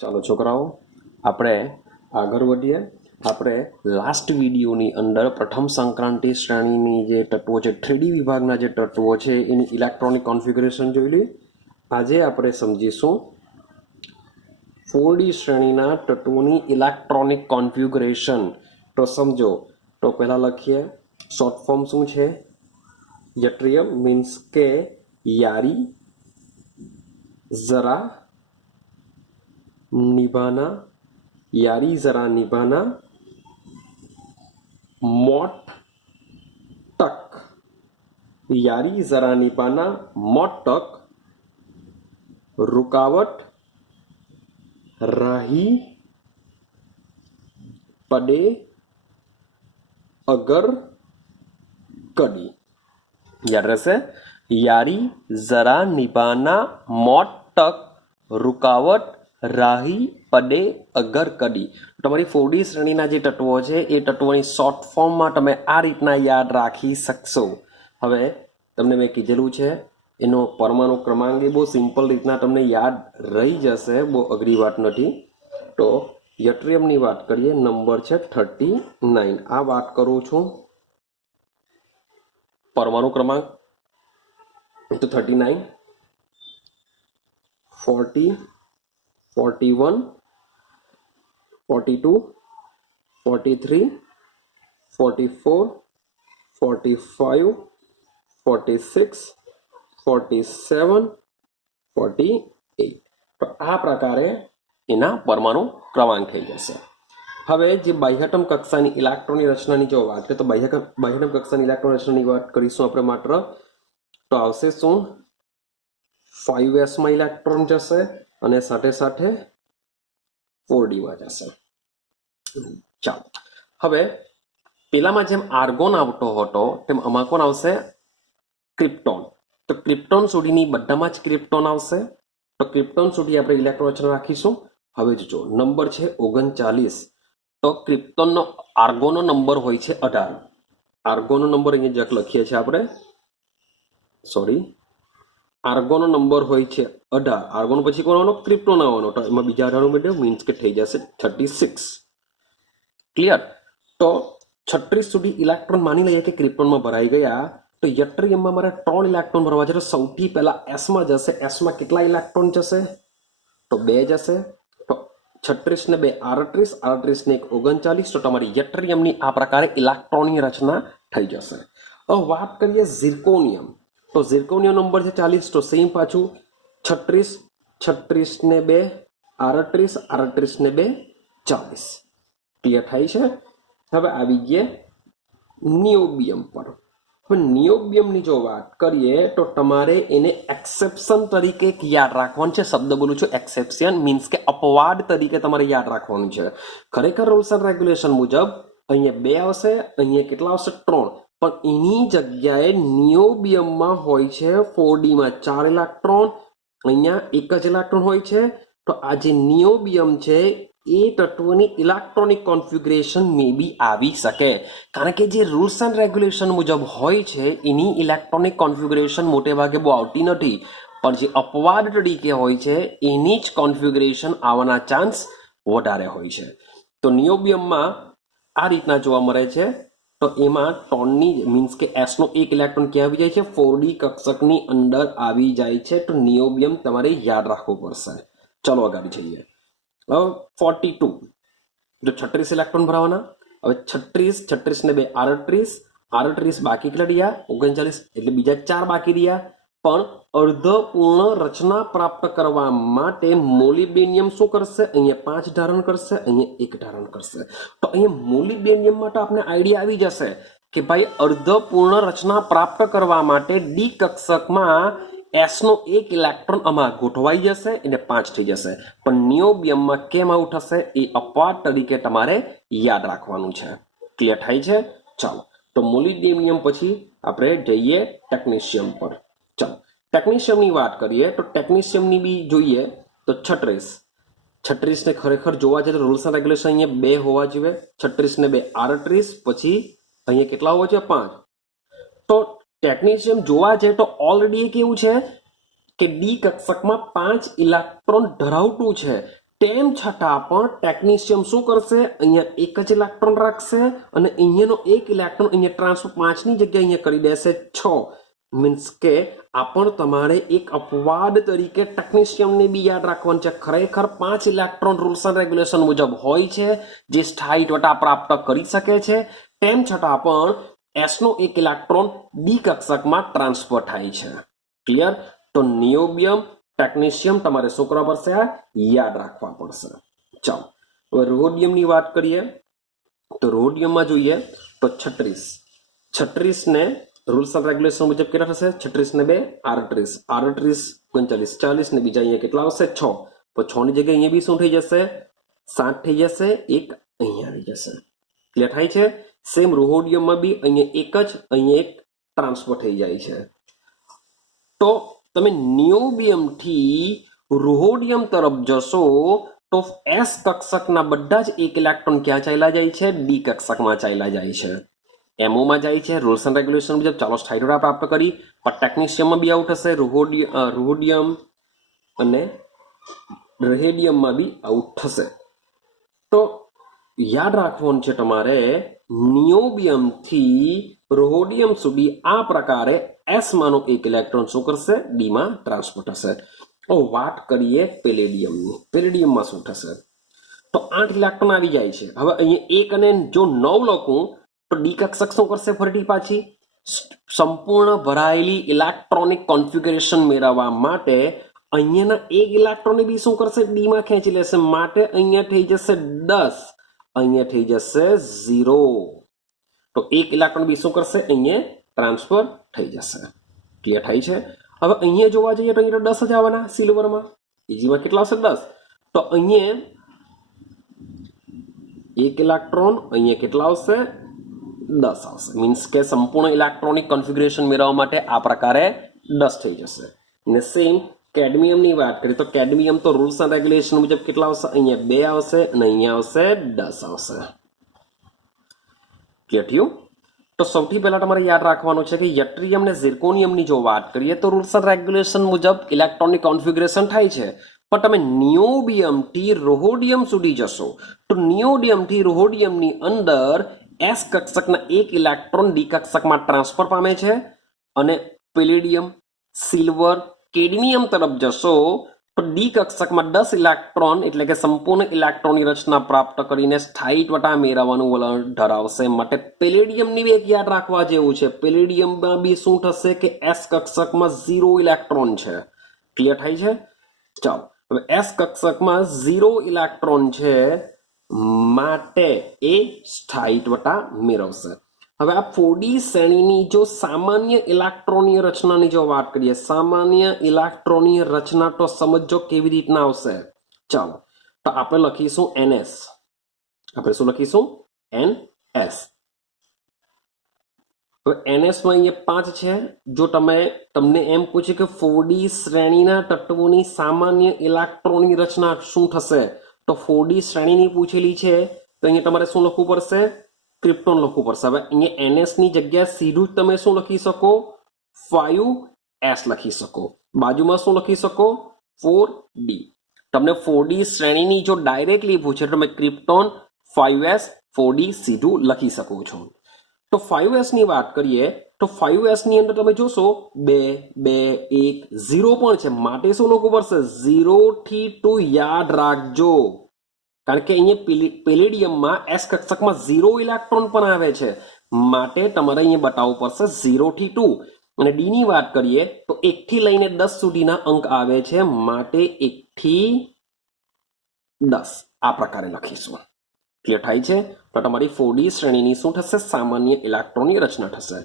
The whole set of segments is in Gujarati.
ચાલો છોકરાઓ, આપણે આગળ વધીએ. આપણે લાસ્ટ વિડીયોની અંદર પ્રથમ સંક્રાંતિ શ્રેણીની જે તત્વો છે, 3D વિભાગના જે તત્વો છે એની ઇલેક્ટ્રોનિક કોન્ફિગરેશન જોઈ લી. આજે આપણે સમજીશું 4D શ્રેણીના તત્વોની ઇલેક્ટ્રોનિક કોન્ફિગરેશન. તો સમજો, તો પહેલા લખીએ શોર્ટ ફોર્મ શું છે. યટ્રિયમ મીન્સ કે यारी, जरा निभाना, यारी जरा निभाना, मोट तक, यारी जरा निभाना, मोट तक, रुकावट, राही, पड़े, अगर, कड़ी. याद रहશે. यारी जरा निभाना, मोट तक, रुकावट, राही, पड़े, अगर, कड़ी. તમારી 4D શ્રેણીના જે તત્વો છે એ તત્વોની શોર્ટ ફોર્મમાં તમે આ રીતના યાદ રાખી શકશો. હવે તમને મેં કીધેલું છે એનો પરમાણુ ક્રમાંક એ બહુ સિમ્પલ રીતના તમને યાદ રહી જશે, બહુ અઘરી વાત નથી. તો યટ્રિયમની વાત કરીએ, નંબર છે 39. આ વાત કરું છું પરમાણુ ક્રમાંક તો 39, 40, 41, 42, 43, 44, 45, 46, 47, 48. તો આ પ્રકારે એના પરમાણુ ક્રમાંક થઈ જશે. હવે જે બાહ્યતમ કક્ષાની ઇલેક્ટ્રોનની રચનાની જો વાત કરીએ તો બાહ્યતમ કક્ષાની ઇલેક્ટ્રોન રચનાની વાત કરીશું આપણે માત્ર. તો આવશે શું? 5s માં ઇલેક્ટ્રોન જશે અને સાથે સાથે 4d માં જશે. ચાલો, હવે પેલામાં જેમ આર્ગોન આવતો હતો તેમ આમાં કોણ આવશે? ક્રિપ્ટોન. તો ક્રિપ્ટોન સુધીની બધામાં જ ક્રિપ્ટોન આવશે. તો ક્રિપ્ટોન સુધી આપણે ઇલેક્ટ્રોન રચના રાખીશું. હવે જો નંબર છે 39. તો ક્રિપ્ટોનનો આર્ગોનનો નંબર હોય છે 18. આર્ગોનનો નંબર અહીંયા જક લખીએ છીએ આપણે, સોરી, આર્ગોનો નંબર હોય છે 18. આર્ગોન પછી કોણ આવવાનો? ક્રિપ્ટોન આવવાનો. તો એમાં બીજા 18 ઉમેર્યો મીન્સ કે થઈ જશે 36. ક્લિયર? તો 36 સુધી ઇલેક્ટ્રોન માની લઈએ કે ક્રિપ્ટોનમાં ભરાઈ ગયા. તો યટ્રિયમમાં મારે 3 ઇલેક્ટ્રોન ભરવા છે. તો સૌથી પહેલા એસમાં જશે. એસમાં કેટલા ઇલેક્ટ્રોન જશે? તો 2 જશે. તો 36 ને 2 38, 38 ને 1 39. તો તમારી યટ્રિયમની આ પ્રકારે ઇલેક્ટ્રોનની રચના થઈ જશે. હવે વાત કરીએ ઝિર્કોનિયમ. તો ઝિર્કોનિયમ નંબર છે 40. તો સેમ પાછું 36, 36 ને 2 38, 38 ને 2 40. ક્લિયર થાય છે? હવે આવી ગયા નિયોબિયમ પર. હવે નિયોબિયમની જો વાત કરીએ તો તમારે એને એક્સેપ્શન તરીકે યાદ રાખવાનું છે. શબ્દ બોલું છું એક્સેપ્શન મીન્સ કે અપવાદ તરીકે તમારે યાદ રાખવાનું છે. ખરેખર રૂલ્સ એન્ડ રેગ્યુલેશન મુજબ અહીંયા 2 આવશે, અહીંયા કેટલા આવશે? 3. પણ એની જગ્યાએ નિયોબિયમમાં હોય છે 4D માં 4 ઇલેક્ટ્રોન, અહીંયા 1 જ ઇલેક્ટ્રોન હોય છે. તો આ જે નિયોબિયમ છે એ તત્વની ઇલેક્ટ્રોનિક કોન્ફિગરેશન મે બી આવી શકે, કારણ કે જે રૂલ્સ એન્ડ રેગ્યુલેશન મુજબ હોય છે એની ઇલેક્ટ્રોનિક કોન્ફિગરેશન મોટે ભાગે બહુ આવતી નથી, પણ જે અપવાદ તરીકે હોય છે એની જ કોન્ફિગરેશન આવવાના ચાન્સ વધારે હોય છે. તો નિયોબિયમમાં આ રીતના જોવા મળે છે. તો એમાં ટોનની મીન્સ કે એસનો 1 ઇલેક્ટ્રોન ક્યાં આવી જાય છે? 4D કક્ષકની અંદર આવી જાય છે. તો નિયોબિયમ તમારે યાદ રાખવું પડશે. ચલો આગળ જઈએ. હવે 42. તો 36 ઇલેક્ટ્રોન ભરાવાના. હવે 36 ને 2 38, 38 બાકી કેટલા રહ્યા? 39. એટલે બીજા 4 બાકી રહ્યા. પણ અર્ધપૂર્ણ રચના પ્રાપ્ત કરવા માટે મોલિબ્ડેનિયમ શું કરશે? અહીંયા 5 ધારણ કરશે, અહીંયા 1 ધારણ કરશે. તો અહીંયા મોલિબ્ડેનિયમ માટે આપણે આઈડિયા આવી જશે કે ભાઈ અર્ધપૂર્ણ રચના પ્રાપ્ત કરવા માટે ડી કક્ષકમાં એસનો 1 ઇલેક્ટ્રોન આમાં ગોઠવાઈ જશે એટલે 5 થઈ જશે. પણ નિયોબિયમમાં કેમ આવું થશે એ અપવાદ તરીકે તમારે યાદ રાખવાનું છે. ક્લિયર થાય છે? ચાલો, તો મોલિબ્ડેનિયમ પછી આપણે જઈએ ટેકનિશિયમ પર. ચાલો, ટેકનિશિયમની વાત કરીએ તો ટેકનિશિયમની બી જોઈએ તો 36 ને ખરેખર જોવા જઈએ તો રૂલ્સ એન્ડ રેગ્યુલેશન અહીંયા 2 હોવા જોઈએ. 36 ને 2 38, પછી અહીંયા કેટલા હોવા જોઈએ? 5. તો ટેકનિશિયમ જોવા જાય તો ઓલરેડી કેવું છે કે ડી કક્ષકમાં 5 ઇલેક્ટ્રોન ધરાવતું છે. તેમ છતાં પણ ટેકનિશિયમ શું કરશે, અહીંયા એક જ ઇલેક્ટ્રોન રાખશે અને અહીંયાનો એક ઇલેક્ટ્રોન અહીંયા ટ્રાન્સફર 5ની જગ્યાએ અહીંયા કરી દેશે 6. મીન્સ કે આ પણ તમારે એક અપવાદ તરીકે ટેકનિશિયમને બી યાદ રાખવાનું છે. ખરેખર 5 ઇલેક્ટ્રોન રૂલ્સ એન્ડ રેગ્યુલેશન મુજબ હોય છે જે સ્થાયીત્વતા પ્રાપ્ત કરી શકે છે. તેમ છતાં પણ એસનો એક ઇલેક્ટ્રોન ડી કક્ષકમાં ટ્રાન્સફર થાય છે. ક્લિયર? તો નિયોબિયમ, ટેકનિશિયમ તમારે શું કરવા પડશે? યાદ રાખવા પડશે. ચાલો હવે રોડિયમની વાત કરીએ તો રોડિયમમાં જોઈએ તો 36 ને રૂલ્સ એન્ડ રેગ્યુલેશન મુજબ કેટલા થશે? 36 ને 2 38, 39 40 ને બીજા અહીંયા કેટલા આવશે? 6. તો 6 ની જગ્યાએ અહીંયા બી શું થઈ જશે? 7 થઈ જશે, એક અહીંયા આવી જશે. ક્લિયર થાય છે? સેમ રોડિયમમાં બી અહીંયા એક જ, અહીંયા એક ટ્રાન્સફર થઈ જાય છે. તો તમે નિયોબિયમ થી રોડિયમ તરફ જશો તો એસ કક્ષકના બધા જ એક ઇલેક્ટ્રોન ક્યાં ચાલ્યા જાય છે? ડી કક્ષકમાં ચાલ્યા જાય છે. એમઓમાં જાય છે રૂલ્સ એન્ડ રેગ્યુલેશન મુજબ. ચાલો સ્થાયીત્વતા પ્રાપ્ત કરી. પણ ટેકનિશિયમમાં બી આઉટ થશે, રોડિયમ અને રેડિયમમાં બી આઉટ થશે. તો યાદ રાખવાનું છે તમારે, નિયોબિયમ થી રોડિયમ સુધી આ પ્રકારે એસ માનો એક ઇલેક્ટ્રોન શું કરશે? ડી માં ટ્રાન્સફર થશે. વાત કરીએ પેલેડિયમની. પેલેડિયમમાં શું થશે? તો 8 ઇલેક્ટ્રોન આવી જાય છે. હવે અહીંયા એક અને જો 9 લખું તો ડી કક્ષક શું કરશે? ફરીથી પાછી સંપૂર્ણ ભરાયેલી ઇલેક્ટ્રોનિક કોન્ફિગરેશન મેળવવા માટે અહીંયાના એક ઇલેક્ટ્રોન બી શું કરશે? ડી માં ખેંચી લેશે. માટે અહીંયા થઈ જશે 10, અહીંયા થઈ જશે 0. તો એક ઇલેક્ટ્રોન બી શું કરશે? અહીંયા ટ્રાન્સફર થઈ જશે. ક્લિયર થાય છે? હવે અહીંયા જોવા જઈએ તો અહીંયા 10 જ આવવાના સિલ્વરમાં. ઇઝીમાં કેટલા આવશે? 10. તો અહીંયા એક ઇલેક્ટ્રોન, અહીંયા કેટલા આવશે? 10 આવશે. મીન્સ કે સંપૂર્ણ ઇલેક્ટ્રોનિક કોન્ફિગરેશન મેળવવા માટે આ પ્રકારે 10 થઈ જશે. અને સેમ કેડમિયમની વાત કરીએ તો કેડમિયમ તો રૂલ્સ એન્ડ રેગ્યુલેશન મુજબ કેટલા આવશે? અહીંયા 2 આવશે અને અહીંયા આવશે 10 આવશે. ક્લિયર થયું? તો સૌથી પહેલા તમારે યાદ રાખવાનું છે કે યટ્રિયમ ને ઝિર્કોનિયમની જો વાત કરીએ તો રૂલ્સ એન્ડ રેગ્યુલેશન મુજબ ઇલેક્ટ્રોનિક કોન્ફિગરેશન થાય છે. પણ તમે નિયોબિયમ થી રોડિયમ સુધી જશો તો નિયોડિયમ થી રોડિયમની અંદર એસ કક્ષકના એક ઇલેક્ટ્રોન ડી કક્ષકમાં ટ્રાન્સફર પામે છે. અને પેલેડિયમ, સિલ્વર, કેડમિયમ તરફ જશો તો ડી કક્ષકમાં 10 ઇલેક્ટ્રોન એટલે કે સંપૂર્ણ ઇલેક્ટ્રોનની રચના પ્રાપ્ત કરીને સ્થાયીત્વતા મેળવવાનું વલણ ધરાવશે. માટે પેલેડિયમની બી એક યાદ રાખવા જેવું છે. પેલેડિયમમાં બી શું થશે કે એસ કક્ષકમાં 0 ઇલેક્ટ્રોન છે. ક્લિયર થાય છે? ચાલો હવે એસ કક્ષકમાં 0 ઇલેક્ટ્રોન છે માટે એ સ્થાયીત્વતા મેળવશે. હવે આ 4D શ્રેણીની જો સામાન્ય ઇલેક્ટ્રોનીય રચનાની જો વાત કરીએ, સામાન્ય ઇલેક્ટ્રોનીય રચના તો સમજો કેવી રીતના આવશે. ચાલો તો આપણે લખીશું NS. આપણે શું લખીશું? NS. હવે NS માં અહીંયા 5 છે. જો તમને એમ પૂછે કે 4D શ્રેણીના તત્વોની સામાન્ય ઇલેક્ટ્રોનની રચના શું થશે તો 4D શ્રેણીની પૂછેલી છે તો અહીંયા તમારે શું લખવું પડશે? ક્રિપ્ટોન લખવું પડશે. હવે અહીંયા NS ની જગ્યાએ સીધું જ તમે શું લખી શકો? 5S લખી શકો. બાજુમાં શું લખી શકો? 4D. તમને 4D શ્રેણીની જો ડાયરેક્ટલી પૂછે તો તમે ક્રિપ્ટોન 5S 4D સીધું લખી શકો છો. તો 5S ની વાત કરીએ તો 5S ની અંદર તમે જોશો 2 2 1 0 પણ છે. માટે શું લખવું પડશે? 0 થી 2 યાદ રાખજો. કારણ કે અહીંયા પેલેડિયમમાં એસ કક્ષકમાં 0 ઇલેક્ટ્રોન પણ આવે છે. માટે તમારે અહીંયા બતાવવું પડશે 0 થી 2. અને ડી ની વાત કરીએ તો 1 થી લઈને 10 સુધીના અંક આવે છે. માટે 1 થી 10 આ પ્રકારે લખીશું. ક્લિયર થાય છે? તો તમારી 4D શ્રેણીની શું થશે? સામાન્ય ઇલેક્ટ્રોનની રચના થશે.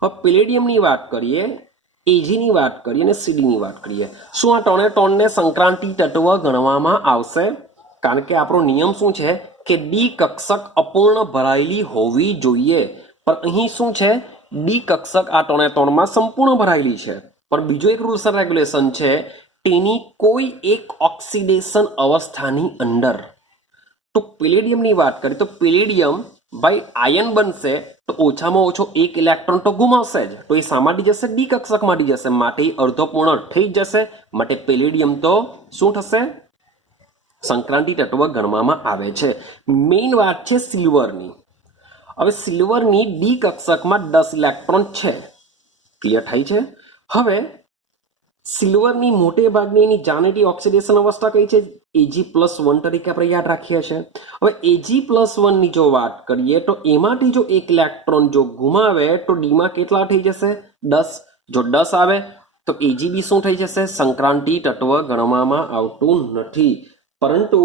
હવે પેલેડિયમની વાત કરીએ, એજીની વાત કરીએ અને સીડીની વાત કરીએ. શું આ ટોર્નેટોનને સંક્રાંતિ તત્વ ગણવામાં આવશે? કારણ કે આપણો નિયમ શું છે કે ડી કક્ષક અપૂર્ણ ભરાયેલી હોવી જોઈએ. પણ અહીં શું છે? ડી કક્ષક આ ટોર્નેટોનમાં સંપૂર્ણ ભરાયેલી છે. પણ બીજો એક રૂલ્સ એન્ડ રેગ્યુલેશન છે, તેની કોઈ એક ઓક્સિડેશન અવસ્થાની અંદર. તો પેલેડિયમની વાત કરીએ તો પેલેડિયમ ભાઈ આયન બનશે તો ઓછામાં ઓછો એક ઇલેક્ટ્રોન તો ગુમાવશે જ. તો એ શામાંથી જશે? ડી કક્ષકમાંથી જશે. માટે અર્ધપૂર્ણ થઈ જ જશે. માટે પેલેડિયમ તો શું થશે? સંક્રાંતિ તત્વ ગણવામાં આવે છે. મેઇન વાત છે સિલ્વરની. હવે સિલ્વરની ડી કક્ષકમાં 10 ઇલેક્ટ્રોન છે. ક્લિયર થાય છે? હવે સિલ્વરની મોટે ભાગની એની જાણીતી ઓક્સિડેશન અવસ્થા કઈ છે? Ag+1 તરીકે આપણે યાદ રાખીએ છીએ. હવે Ag+1 ની જો વાત કરીએ તો એમાંથી જો એક ઇલેક્ટ્રોન જો ગુમાવે તો ડીમાં કેટલા થઈ જશે? 10. જો 10 આવે તો Ag બી શું થઈ જશે? સંક્રાંતિ તત્વ ગણવામાં આવતું નથી. પરંતુ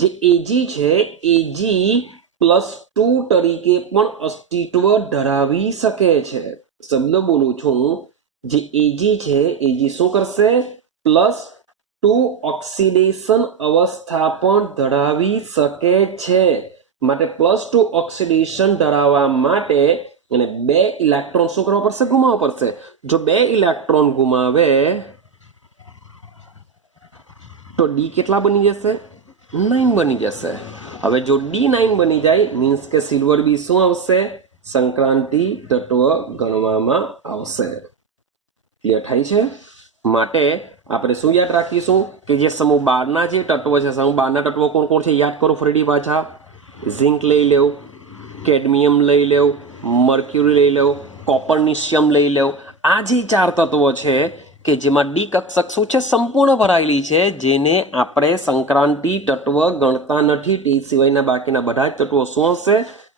જે Ag છે Ag+2 તરીકે પણ અસ્તિત્વ ધરાવી શકે છે. શબ્દ બોલું છું, જે Ag છે Ag શું કરશે? +2 ઓક્સિડેશન અવસ્થા પણ ધરાવી શકે છે. માટે +2 ઓક્સિડેશન ધરાવવા માટે અને 2 ઇલેક્ટ્રોન શું કરવા પડશે? ગુમાવવા પડશે. જો 2 ઇલેક્ટ્રોન ગુમાવે તો ડી કેટલા બની જશે? 9 બની જશે. હવે જો ડી 9 બની જાય મીન્સ કે સિલ્વર બી શું આવશે? સંક્રાંતિ તત્વ ગણવામાં આવશે. ક્લિયર થાય છે? માટે આપણે શું યાદ રાખીશું કે જે સમૂહ 12 ના જે તત્વો છે, સમૂહ 12 ના તત્વો કોણ કોણ છે? યાદ કરો ફરીથી પાછા. ઝિંક લઈ લેવ, કેડમિયમ લઈ લેવ, મર્ક્યુરી લઈ લેવ, કોપરનિશિયમ લઈ લેવ. આ જે 4 તત્વો છે કે જેમાં ડી કક્ષક શું છે? સંપૂર્ણ ભરાયેલી છે, જેને આપણે સંક્રાંતિ તત્વ ગણતા નથી. તે સિવાયના બાકીના બધા જ તત્વો શું હશે?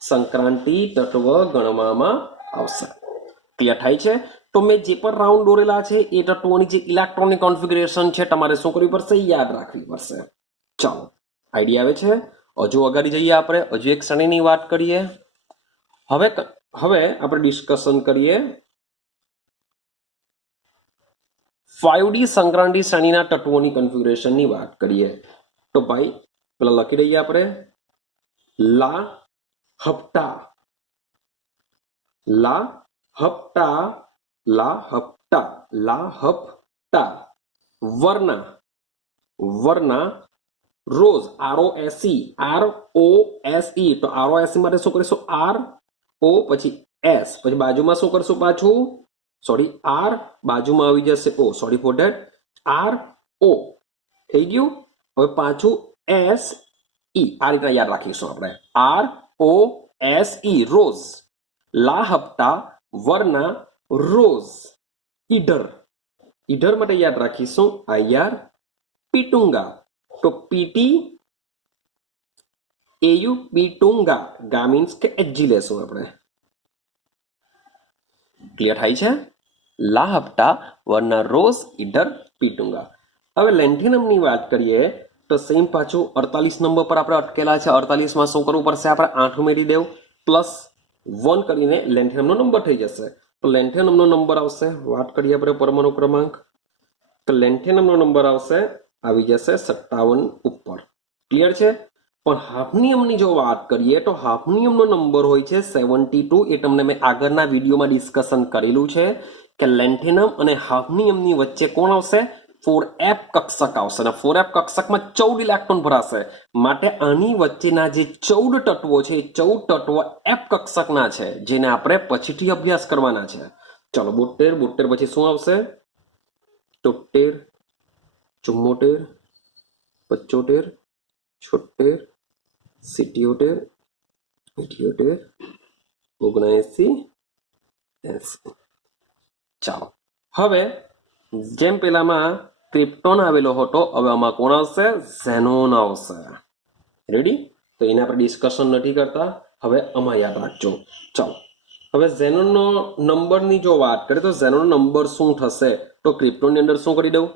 સંક્રાંતિ તત્વ ગણવામાં આવશે. ક્લિયર થાય છે? તો મેં જે પણ રાઉન્ડ દોરેલા છે એ તત્વોની જે ઇલેક્ટ્રોનિક કોન્ફિગરેશન છે તમારે શું કરવી પડશે? યાદ રાખવી પડશે. ચાલો, આઈડિયા આવે છે? હજુ આગળ જઈએ, આપણે હજુ એક શ્રેણીની વાત કરીએ. હવે આપણે ડિસ્કશન કરીએ 5D સંક્રાંતિ શ્રેણીના તત્વોની કોન્ફિગરેશનની વાત કરીએ. તો ભાઈ પેલા લખી દઈએ આપણે. લા હપ્તા, લા હપ્તા, લા હપ્તા, લા હપ્તા. વર્ના, વર્ના. Rose, ROSE, ROSE. તો ROSE માટે શું કરીશું? R O પછી S, પછી બાજુમાં શું કરશું? પાછું સોરી R, બાજુમાં આવી જશે O. Sorry for that. R O થઈ ગયું. હવે પાછું S E. આ રીતના યાદ રાખીશું આપણે. R O S E, rose. લા હપ્તા, વર્ના, રોઝ. ઈડર, ઈડર માટે યાદ રાખીશું IR. પીટુંગા, તો PT AU, પીટુંગા. ગા મીન્સ કે HG લેશું આપણે. ક્લિયર થાય છે? લા હપ્તા, વર્ના, રોઝ, ઈડર, પીટુંગા. હવે લેન્થિનમની વાત કરીએ તો સેમ પાછું 48 નંબર પર આપણે અટકેલા છે. 48માં શું કરવું પડશે? આપણે 8 ઉમેરી દેવ, +1 કરીને લેન્થિનમનો નંબર થઈ જશે. તો લેન્થિનમનો નંબર આવશે, વાત કરીએ આપણે પરમાણુ ક્રમાંક, તો લેન્થિનમનો નંબર આવશે, આવી જશે 57 ઉપર. ક્લિયર છે? પણ હાફનિયમની જો વાત કરીએ તો હાફનિયમનો નંબર હોય છે 72. એ તમને મેં આગળના વિડીયોમાં ડિસ્કશન કરેલું છે કે લેન્થિનમ અને હાફનિયમની વચ્ચે કોણ આવશે? 4f કક્ષક આવશે. અને 4f કક્ષકમાં 14 ઇલેક્ટ્રોન ભરાશે. માટે આની વચ્ચેના જે 14 તત્વો છે, 14 તત્વો f કક્ષકના છે, જેને આપણે પછીથી અભ્યાસ કરવાના છે. ચલો, 72, 72 પછી શું આવશે? 73, 74, 75, 76, 77, 78, 79, 80. ચાલો, હવે જેમ પેલામાં ક્રિપ્ટોન આવેલો હતો, હવે આમાં કોણ આવશે? ઝેનોન આવશે. રેડી? તો એને આપણે ડિસ્કશન નથી કરતા, હવે આમાં યાદ રાખજો. ચાલો, હવે ઝેનોનનો નંબરની જો વાત કરીએ તો ઝેનોનનો નંબર શું થશે? તો ક્રિપ્ટોનની અંદર શું કરી દઉં?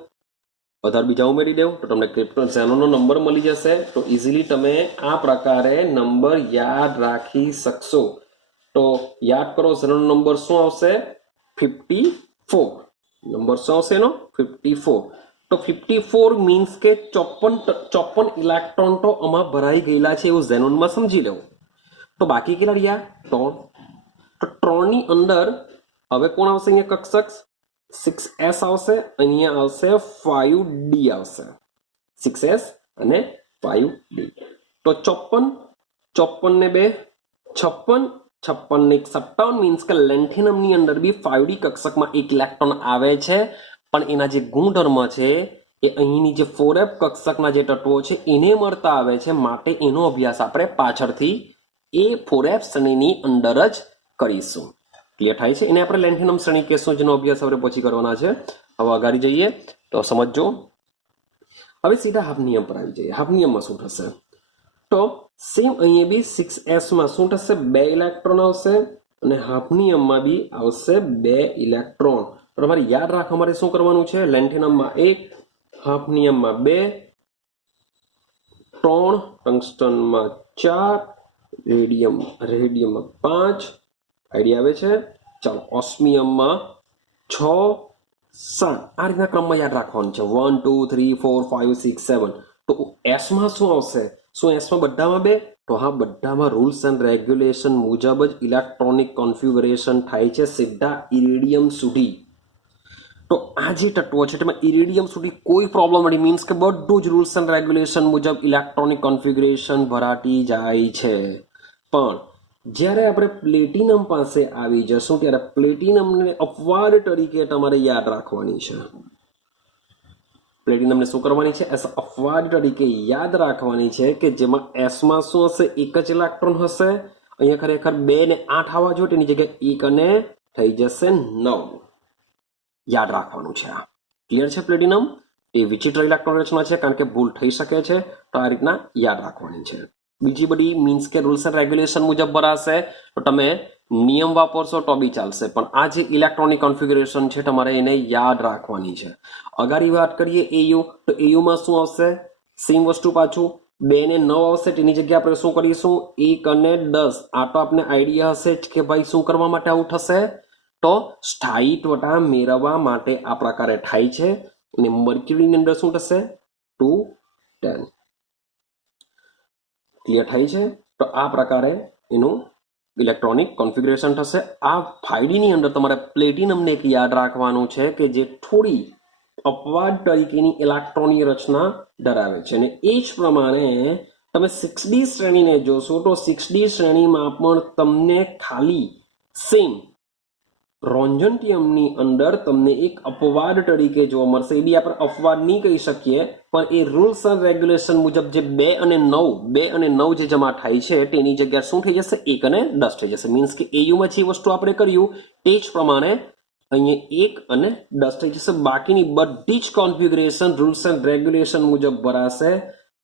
વધારે બીજા ઉમેરી દેવ તો તમને ક્રિપ્ટોન ઝેનોનનો નંબર મળી જશે. તો ઇઝીલી તમે આ પ્રકારે નંબર યાદ રાખી શકશો. તો યાદ કરો, ઝેનોનનો નંબર શું આવશે? 54. નંબર શું આવશે એનો? 54. તો 54 મીન્સ કે 54 ઇલેક્ટ્રોન તો આમાં ભરાઈ ગયેલા છે એવું ઝેનોનમાં સમજી લેવું. તો બાકી કેટલા રહ્યા? 3. તો 3 ની અંદર હવે કોણ આવશે? અહીંયા કક્ષક 6s આવશે, અહીંયા આવશે 5d આવશે. 6s અને 5d. તો 54 ને 2 56, 56 ને 57 મીન્સ કે લેન્થિનમની અંદર બી 5d કક્ષકમાં એક ઇલેક્ટ્રોન આવે છે, પણ એના જે ગુણધર્મ છે એ અહીંની જે 4f કક્ષકના જે તત્વો છે એને મળતા આવે છે, માટે એનો અભ્યાસ આપણે પાછળથી એ 4f શ્રેણીની અંદર જ કરીશું. ક્લિયર થાય છે? એને આપણે લેન્થિનમ શ્રેણી કહેશું, જેનો અભ્યાસ આપણે પછી કરવાના છે. હવે આગળ જઈએ તો સમજો. હવે સીધા હાફ નિયમ પર આવી જઈએ. હાફ નિયમમાં શું થશે? તો સેમ અહીંયા બી 6s માં શું થશે? 2 ઇલેક્ટ્રોન આવશે અને હાફ નિયમમાં બી આવશે 2 ઇલેક્ટ્રોન. તો તમારે યાદ રાખવા માટે શું કરવાનું છે? લેન્થિનમમાં 1, હાફ નિયમમાં 2, 3, ટંગસ્ટનમાં 4, રેડિયમમાં 5. આઈડિયા આવે છે? ચાલો, ઓસ્મિયમમાં 6, 7. આ રીતના ક્રમમાં યાદ રાખવાનું છે. 1 2 3 4 5 6 7. તો એસમાં શું આવશે? શું એસમાં બધામાં 2? તો હા, બધામાં રૂલ્સ એન્ડ રેગ્યુલેશન મુજબ જ ઇલેક્ટ્રોનિક કોન્ફિગરેશન થાય છે સીધા ઇરેડિયમ સુધી. તો આ જે તત્વો છે તેમાં ઇરેડિયમ સુધી કોઈ પ્રોબ્લેમ નથી. મીન્સ કે બધું જ રૂલ્સ એન્ડ રેગ્યુલેશન મુજબ ઇલેક્ટ્રોનિક કોન્ફિગરેશન ભરાતી જાય છે. પણ જ્યારે આપણે પ્લેટિનમ પાસે આવી જશું ત્યારે પ્લેટિનમને અપવાદ તરીકે તમારે યાદ રાખવાની છે. પ્લેટિનમને શું કરવાની છે? એસ અપવાદ તરીકે યાદ રાખવાની છે કે જેમાં એસમાં શું હશે? 1 જ ઇલેક્ટ્રોન હશે. અહીંયા ખરેખર 2 ને 8 આવવા જોઈએ, તેની જગ્યાએ 1 અને થઈ જશે 9. યાદ રાખવાનું છે. આ ક્લિયર છે? પ્લેટિનમ એ વિચિત્ર ઇલેક્ટ્રોન રચના છે, કારણ કે ભૂલ થઈ શકે છે. તો આ રીતના યાદ રાખવાની છે. બીજી બધી મીન્સ કે રૂલ્સ એન્ડ રેગ્યુલેશન મુજબ ભરાશે તો તમે નિયમ વાપરશો તો બી ચાલશે, પણ આ જે ઇલેક્ટ્રોનિક કોન્ફિગરેશન છે તમારે એને યાદ રાખવાની છે. અગાડી વાત કરીએ એયુ, તો એયુમાં શું આવશે? સેમ વસ્તુ પાછું 2 ને 9 આવશે, તેની જગ્યાએ આપણે શું કરીશું? 1 અને 10. આ તો આપણે આઈડિયા હશે જ કે ભાઈ શું કરવા માટે આવું થશે? તો સ્થાયીત્વતા મેળવવા માટે આ પ્રકારે થાય છે. અને મર્ક્યુરીની અંદર શું થશે? 2 10. ક્લિયર થાય છે? તો આ પ્રકારે એનું ઇલેક્ટ્રોનિક કોન્ફિગરેશન થશે. આ 5D ની અંદર તમારે પ્લેટિનમને એક યાદ રાખવાનું છે કે જે થોડી અપવાદ તરીકેની ઇલેક્ટ્રોનની રચના ધરાવે છે. અને એ જ પ્રમાણે તમે 6D શ્રેણીને જોશો તો 6D શ્રેણીમાં પણ તમને ખાલી સેમ રોન્જન્ટિયમની અંદર તમને એક અપવાદ તરીકે જોવા મળશે. એ બી આપણે અપવાદ નહીં કહી શકીએ, પણ એ રૂલ્સ એન્ડ રેગ્યુલેશન મુજબ જે 2 અને 9 જે જમા થાય છે તેની જગ્યાએ શું થઈ જશે? 1 અને 10 થઈ જશે. મીન્સ કે એયુમાં જે વસ્તુ આપણે કર્યું તે જ પ્રમાણે અહીંયા 1 અને 10 થઈ જશે. બાકીની બધી જ કોન્ફિગરેશન રૂલ્સ એન્ડ રેગ્યુલેશન મુજબ ભરાશે,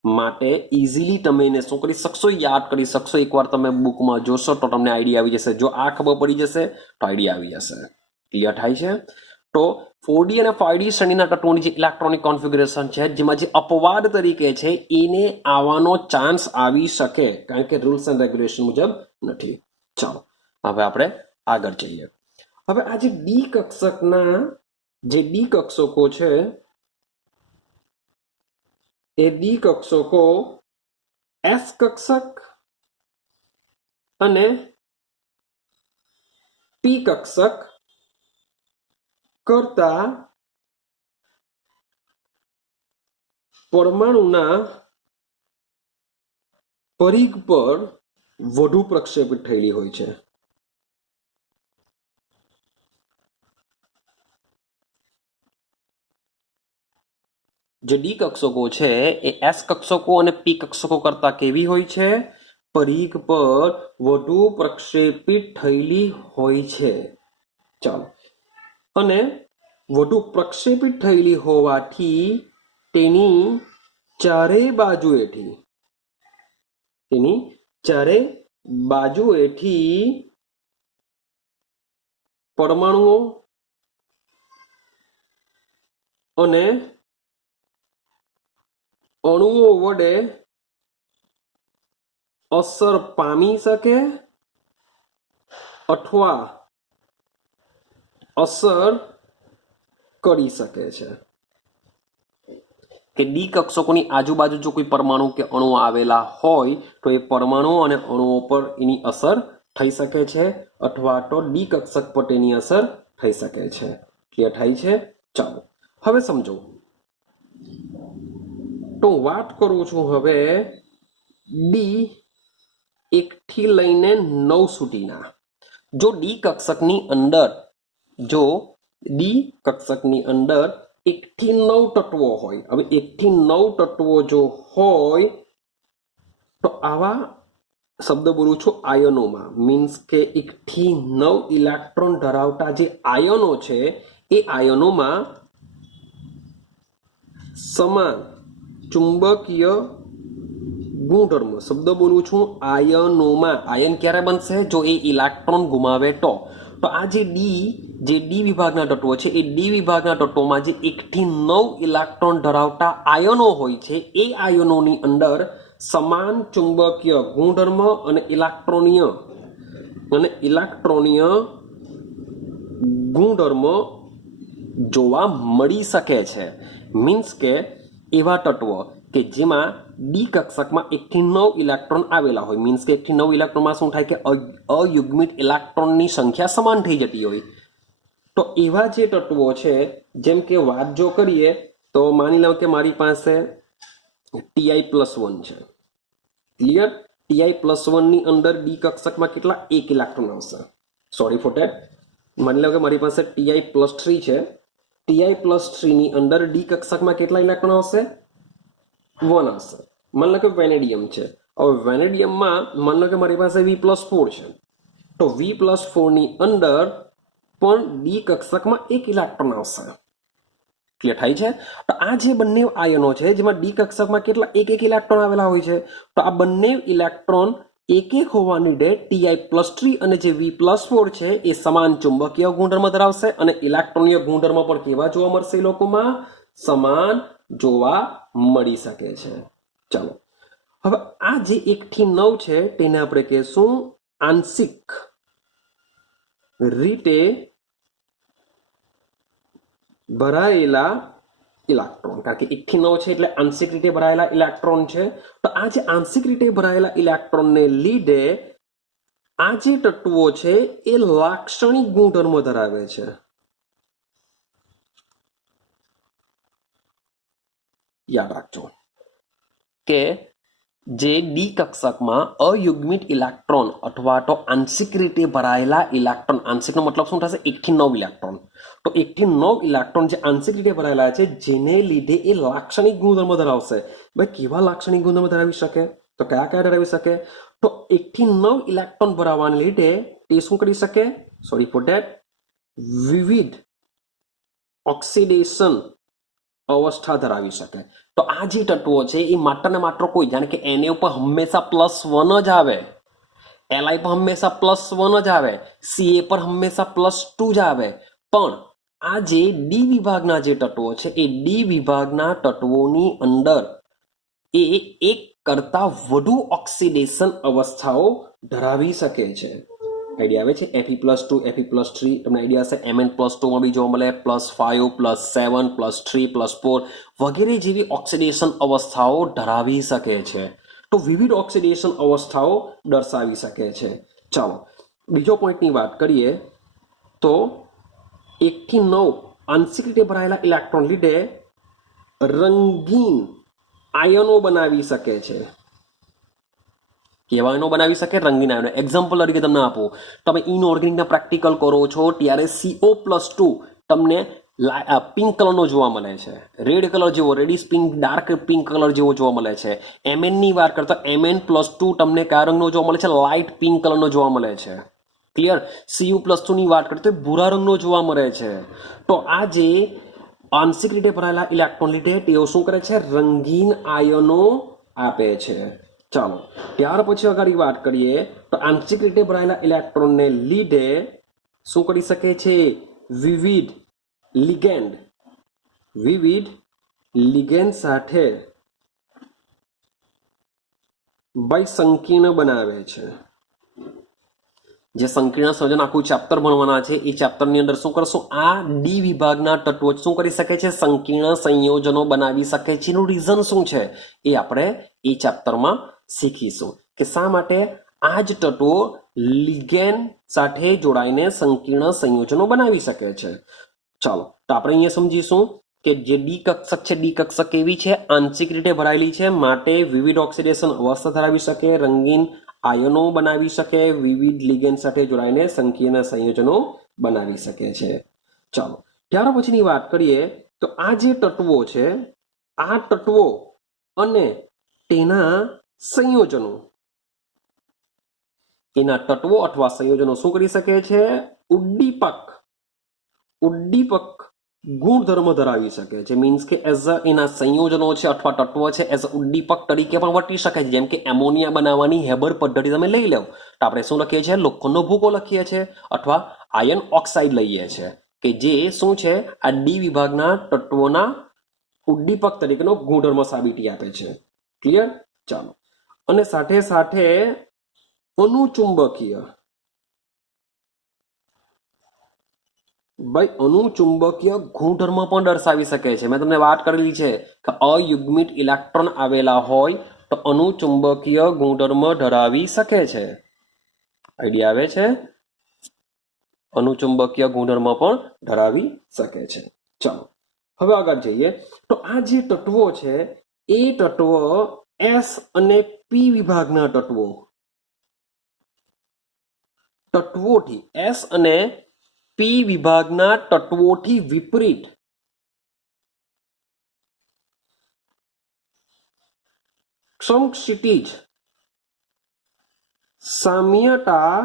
માટે ઇઝીલી તમે એને શું કરી શકશો? યાદ કરી શકશો. એકવાર તમે બુકમાં જોશો તો તમને આઈડિયા આવી જશે. જો આ ખબર પડી જશે તો આઈડિયા આવી જશે. ક્લિયર થાય છે? તો 4D અને 5D શ્રેણીના તત્વોની જે ઇલેક્ટ્રોનિક કોન્ફિગરેશન છે જેમાં જે અપવાદ તરીકે છે એને આવવાનો ચાન્સ આવી શકે, કારણ કે રૂલ્સ એન્ડ રેગ્યુલેશન મુજબ નથી. ચાલો હવે આપણે આગળ જઈએ. હવે આ જે ડી કક્ષકના જે ડી કક્ષકો છે એ ડી કક્ષકો એસ કક્ષક અને પી કક્ષક કરતા પરમાણુના પરિઘ પર વધુ પ્રક્ષેપિત થયેલી હોય છે. જે ડી કક્ષકો છે એ એસ કક્ષકો અને પી કક્ષકો કરતા કેવી હોય છે? પરિઘ પર વધુ પ્રક્ષેપિત થયેલી હોય છે. ચાલો, અને વધુ પ્રક્ષેપિત થયેલી હોવાથી તેની ચારેય બાજુએથી પરમાણુઓ અને અણુઓ વડે અસર પામી શકે અથવા અસર કરી શકે છે. કે ડી કક્ષકોની આજુબાજુ જો કોઈ પરમાણુ કે અણુઓ આવેલા હોય તો એ પરમાણુ અને અણુઓ પર એની અસર થઈ શકે છે, અથવા તો ડી કક્ષક પર તેની અસર થઈ શકે છે. ક્લિયર થાય છે? ચાલો હવે સમજો. તો વાત કરું છું હવે ડી 1 થી લઈને 9 સુધીના. જો ડી કક્ષકની અંદર 1 થી 9 તત્વો હોય, હવે 1 થી 9 તત્વો જો હોય તો આવા શબ્દ બોલું છું આયનોમાં, મીન્સ કે 1 થી 9 ઇલેક્ટ્રોન ધરાવતા જે આયનો છે એ આયનોમાં સમાન ચુંબકીય ગુણધર્મ, શબ્દ બોલું છું આયનોમાં, આયન ક્યારે બનશે? જો એ ઇલેક્ટ્રોન ગુમાવે તો આ જે ડી વિભાગના તત્વો છે એ ડી વિભાગના તત્વોમાં જે 1 થી 9 ઇલેક્ટ્રોન ધરાવતા આયનો હોય છે એ આયનોની અંદર સમાન ચુંબકીય ગુણધર્મ અને ઇલેક્ટ્રોનીય ગુણધર્મ જોવા મળી શકે છે. મીન્સ કે એવા તત્વો કે જેમાં ડી કક્ષકમાં 1 થી 9 ઇલેક્ટ્રોન આવેલા હોય, મીન્સ કે 1 થી 9 ઇલેક્ટ્રોનમાં શું થાય કે અયુગ્મિત ઇલેક્ટ્રોનની સંખ્યા સમાન થઈ જતી હોય. તો એવા જે તત્વો છે, જેમ કે વાત જો કરીએ તો માની લો કે મારી પાસે Ti+1 છે, ક્લિયર? Ti+1 ની અંદર ડી કક્ષકમાં કેટલા? 1 ઇલેક્ટ્રોન આવશે. સોરી ફોર ધેટ, માની લો કે મારી પાસે Ti+3 છે, Ti+3 ની અંદર ડી કક્ષકમાં કેટલા ઇલેક્ટ્રોન આવશે? 1 આવશે. માની લો કે વેનેડિયમ છે, હવે વેનેડિયમમાં માની લો કે મારી પાસે V+4 છે, તો V+4 ની અંદર પણ ડી કક્ષકમાં 1 ઇલેક્ટ્રોન આવશે. ક્લિયર થાય છે? તો આ જે બંને આયનો છે જેમાં ડી કક્ષકમાં કેટલા 1 ઇલેક્ટ્રોન આવેલા હોય છે, તો આ બંને ઇલેક્ટ્રોન 1 હોવાની લીધે Ti+3 અને જે V+4 છે એ સમાન ચુંબકીય ગુણધર્મ ધરાવશે અને ઇલેક્ટ્રોનીય ગુણધર્મ પણ કેવા જોવા મળશે? લોકોમાં સમાન જોવા મળી શકે છે. ચાલો, હવે આ જે 1 થી 9 છે તેને આપણે કહેશું આંશિક રીતે ભરાયેલા ઇલેક્ટ્રોન, કારણ કે 1 થી 9 છે એટલે આંશિક રીતે ભરાયેલા ઇલેક્ટ્રોન છે. તો આ જે આંશિક રીતે ભરાયેલા ઇલેક્ટ્રોનને લીધે આ જે તત્વો છે એ લાક્ષણિક ગુણધર્મો ધરાવે છે. યાદ રાખજો કે જે ડી કક્ષકમાં અયુગ્મિત ઇલેક્ટ્રોન અથવા તો આંશિક રીતે ભરાયેલા ઇલેક્ટ્રોન, આંશિકનો મતલબ શું થશે? 1 થી 9 ઇલેક્ટ્રોન. તો 1 થી 9 ઇલેક્ટ્રોન જે આંશિક રીતે ભરાયેલા છે જેને લીધે એ લાક્ષણિક ગુણધર્મ ધરાવશે. ભાઈ કેવા લાક્ષણિક ગુણધર્મ ધરાવી શકે? તો કયા કયા ધરાવી શકે? તો 1 થી 9 ઇલેક્ટ્રોન ભરાવાને લીધે તે શું કરી શકે? સોરી ફોર ધેટ, વિવિધ ઓક્સિડેશન અવસ્થા ધરાવી શકે. તો આ જે તત્વો છે એ માત્ર ને માત્ર કોઈ, જાણે કે Na ઉપર હંમેશા +1 જ આવે, Li પર હંમેશા +1 જ આવે, Ca પર હંમેશા +2 જ આવે, પણ આ જે ડી વિભાગના જે તત્વો છે એ ડી વિભાગના તત્વોની અંદર એ એક કરતા વધુ ઓક્સિડેશન અવસ્થાઓ ધરાવી શકે છે. આઈડિયા આવે છે? Fe+2, Fe+3, તમને આઈડિયા હશે. Mn+2 માં બી જોવા મળે, +5, +7, +3, +4 વગેરે જેવી ઓક્સિડેશન અવસ્થાઓ ધરાવી શકે છે. તો વિવિધ ઓક્સિડેશન અવસ્થાઓ દર્શાવી શકે છે. ચાલો બીજો પોઈન્ટની વાત કરીએ તો 1 થી 9 આંશિક રીતે ભરાયેલા ઇલેક્ટ્રોન લીધે રંગીન આયનો બનાવી શકે છે. કેવા આયનો બનાવી શકે? રંગીન આયનો. એક્ઝામ્પલ તરીકે તમને આપું, તમે ઇનઓર્ગેનિકના પ્રેક્ટિકલ કરો છો ત્યારે CO+2 તમને પિંક કલરનો જોવા મળે છે, રેડ કલર જેવો, reddish pink, dark pink colour જેવો જોવા મળે છે. Mn ની વાત કરતા Mn+2 તમને કયા રંગનો જોવા મળે છે? લાઇટ પિંક કલરનો જોવા મળે છે. ક્લિયર? Cu+2 ની વાત કરતા ભૂરા રંગનો જોવા મળે છે. તો આ જે આંશિક રીતે ભરાયેલા ઇલેક્ટ્રોન લીધે તેઓ શું કરે છે? રંગીન આયનો આપે છે. ચાલો ત્યાર પછી આગળ વાત કરીએ તો આંશિક રીતે ભરાયેલા ઇલેક્ટ્રોનને લીધે શું કરી શકે છે? વિવિધ લિગેન્ડ સાથે ભાઈ સંકીર્ણ બનાવે છે. જે સંકીર્ણ સંયોજન આખું ચેપ્ટર ભણવાના છે એ ચેપ્ટરની અંદર શું કરશું? આ ડી વિભાગના તત્વો શું કરી શકે છે? સંકીર્ણ સંયોજનો બનાવી શકે છે. એનું રીઝન શું છે એ આપણે એ ચેપ્ટરમાં શીખીશું કે શા માટે આ જ તત્વો લિગેન્ડ સાથે જોડાઈને સંકીર્ણ સંયોજનો બનાવી શકે છે. ચાલો તો આપણે અહીંયા સમજીશું કે જે ડી કક્ષક છે, ડી કક્ષક કેવી છે? આંશિક રીતે ભરાયેલી છે, માટે વિવિધ ઓક્સિડેશન અવસ્થા ધરાવી શકે, રંગીન આયનો બનાવી શકે, વિવિધ લિગેન્ડ સાથે જોડાઈને સંકીર્ણ સંયોજનો બનાવી શકે છે. ચાલો ત્યાર પછીની વાત કરીએ તો આ જે તત્વો છે, આ તત્વો અને તેના સંયોજનો, એના તત્વો અથવા સંયોજનો શું કરી શકે છે? ઉદ્દીપક ગુણધર્મ ધરાવી શકે છે. મીન્સ કે એઝ એના સંયોજનો છે અથવા તત્વો છે એઝ ઉદ્દીપક તરીકે પણ વર્તી શકે છે. જેમ કે એમોનિયા બનાવવાની હેબર પદ્ધતિ તમે લઈ લો તો આપણે શું લખીએ છીએ? લોખંડનો ભૂકો લખીએ છીએ અથવા આયર્ન ઓક્સાઇડ લઈએ છીએ કે જે શું છે? આ ડી વિભાગના તત્વોના ઉદ્દીપક તરીકેનો ગુણધર્મ સાબિતી આપે છે. ક્લિયર? ચાલો. અને સાથે સાથે અનુચુંબકીય, ભાઈ અનુચુંબકીય ગુણધર્મ પણ દર્શાવી શકે છે. મેં તમને વાત કરેલી છે કે અયુગ્મિત ઇલેક્ટ્રોન આવેલા હોય તો અનુચુંબકીય ગુણધર્મ ધરાવી શકે છે. આઈડિયા આવે છે? અનુચુંબકીય ગુણધર્મ પણ ધરાવી શકે છે. ચાલો હવે આગળ જઈએ. તો આ જે તત્વો છે એ તત્વો એસ અને પી વિભાગના તત્વોથી, એસ અને પી વિભાગના તત્વોથી વિપરીત સમક્ષિતિજ સામ્યતા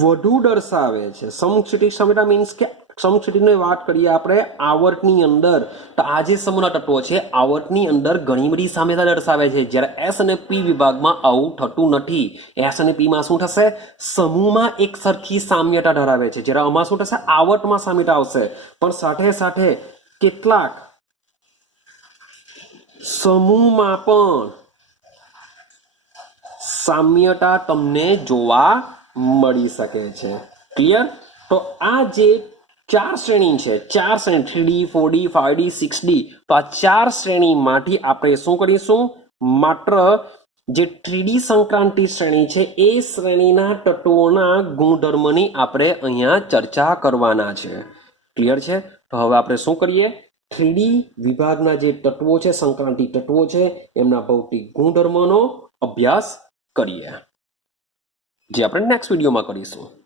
વધુ દર્શાવે છે. સમક્ષિતિજ સામ્યતા મીન્સ કે સમક્ષિતિજની વાત કરીએ આપણે આવર્તની અંદર, તો આ જે સમૂહના તત્વો છે આવર્તની અંદર ઘણી બધી સામ્યતા દર્શાવે છે. જ્યારે એસ અને પી વિભાગમાં આવું થતું નથી. એસ અને પીમાં શું થશે? સમૂહમાં એક સરખી સામ્યતા ધરાવે છે. જ્યારે આમાં શું થશે? આવર્તમાં સામ્યતા આવશે, પણ સાથે સાથે કેટલાક સમૂહમાં પણ સામ્યતા તમને જોવા મળી શકે છે. ક્લિયર? તો આ જે ચાર શ્રેણી છે, ચાર શ્રેણી 3D 4D 5D 6D, તો આ ચાર શ્રેણીમાંથી આપણે શું કરીશું? માત્ર જે 3D સંક્રાંતિ શ્રેણી છે એ શ્રેણીના તત્વોના ગુણધર્મની આપણે અહીંયા ચર્ચા કરવાના છે. ક્લિયર છે? તો હવે આપણે શું કરીએ? 3D વિભાગના જે તત્વો છે, સંક્રાંતિ તત્વો છે, એમના ભૌતિક ગુણધર્મનો અભ્યાસ કરીએ, જે આપણે નેક્સ્ટ વિડીયોમાં કરીશું.